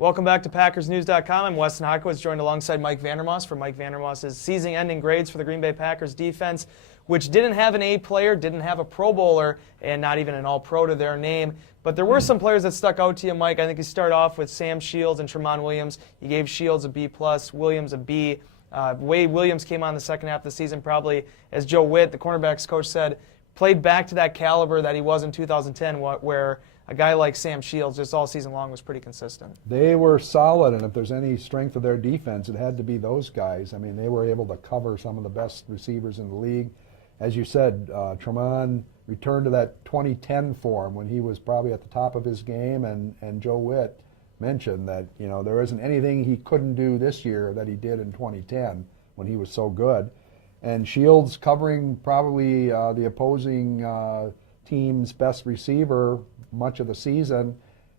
Welcome back to PackersNews.com. I'm Weston Hodkiewicz, joined alongside Mike Vandermause for Mike Vandermause's season-ending grades for the Green Bay Packers defense, which didn't have an A player, didn't have a Pro Bowler, and not even an All-Pro to their name. But there were some players that stuck out to you, Mike. I think you start off with Sam Shields and Tramon Williams. You gave Shields a B+, Williams a B. Wade Williams came on the second half of the season, probably, as Joe Witt, the cornerbacks coach, said, played back to that caliber that he was in 2010, where a guy like Sam Shields just all season long was pretty consistent. They were solid, and if there's any strength of their defense, it had to be those guys. I mean, they were able to cover some of the best receivers in the league. As you said, Tramon returned to that 2010 form when he was probably at the top of his game, and Joe Witt mentioned that, you know, there isn't anything he couldn't do this year that he did in 2010 when he was so good. And Shields covering probably the opposing team's best receiver much of the season.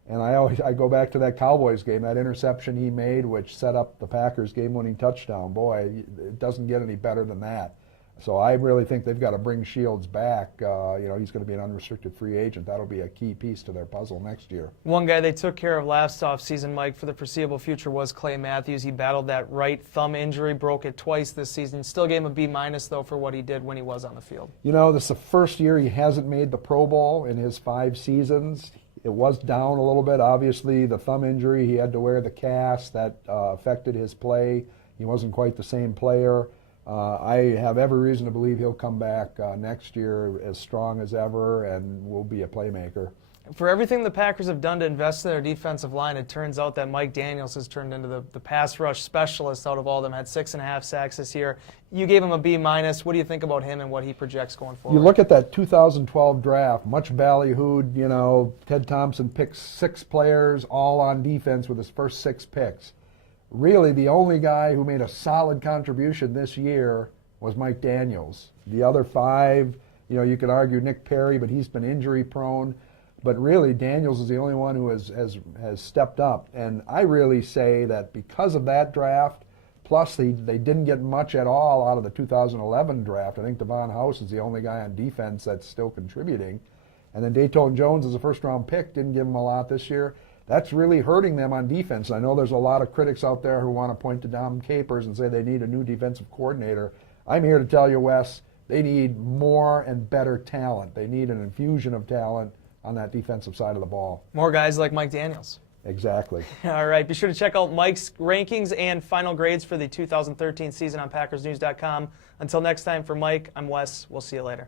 And I go back to that Cowboys game, that interception he made, which set up the Packers' game-winning touchdown. Boy, it doesn't get any better than that. So I really think they've got to bring Shields back. You know, he's going to be an unrestricted free agent. That'll be a key piece to their puzzle next year. One guy they took care of last offseason, Mike, for the foreseeable future was Clay Matthews. He battled that right thumb injury, broke it twice this season. Still gave him a B-, though, for what he did when he was on the field. You know, this is the first year he hasn't made the Pro Bowl in his 5 seasons. It was down a little bit. Obviously, the thumb injury, he had to wear the cast. That affected his play. He wasn't quite the same player. I have every reason to believe he'll come back next year as strong as ever and will be a playmaker. For everything the Packers have done to invest in their defensive line, it turns out that Mike Daniels has turned into the pass rush specialist out of all of them. Had 6.5 sacks this year. You gave him a B-. What do you think about him and what he projects going forward? You look at that 2012 draft, much ballyhooed, you know, Ted Thompson picked 6 players all on defense with his first 6 picks. Really, the only guy who made a solid contribution this year was Mike Daniels. The other 5, you know, you could argue Nick Perry, but he's been injury prone. But really, Daniels is the only one who has stepped up. And I really say that because of that draft, plus they didn't get much at all out of the 2011 draft. I think Devon House is the only guy on defense that's still contributing. And then Dayton Jones is a first-round pick, didn't give him a lot this year. That's really hurting them on defense. I know there's a lot of critics out there who want to point to Dom Capers and say they need a new defensive coordinator. I'm here to tell you, Wes, they need more and better talent. They need an infusion of talent on that defensive side of the ball. More guys like Mike Daniels. Exactly. All right, be sure to check out Mike's rankings and final grades for the 2013 season on PackersNews.com. Until next time, for Mike, I'm Wes. We'll see you later.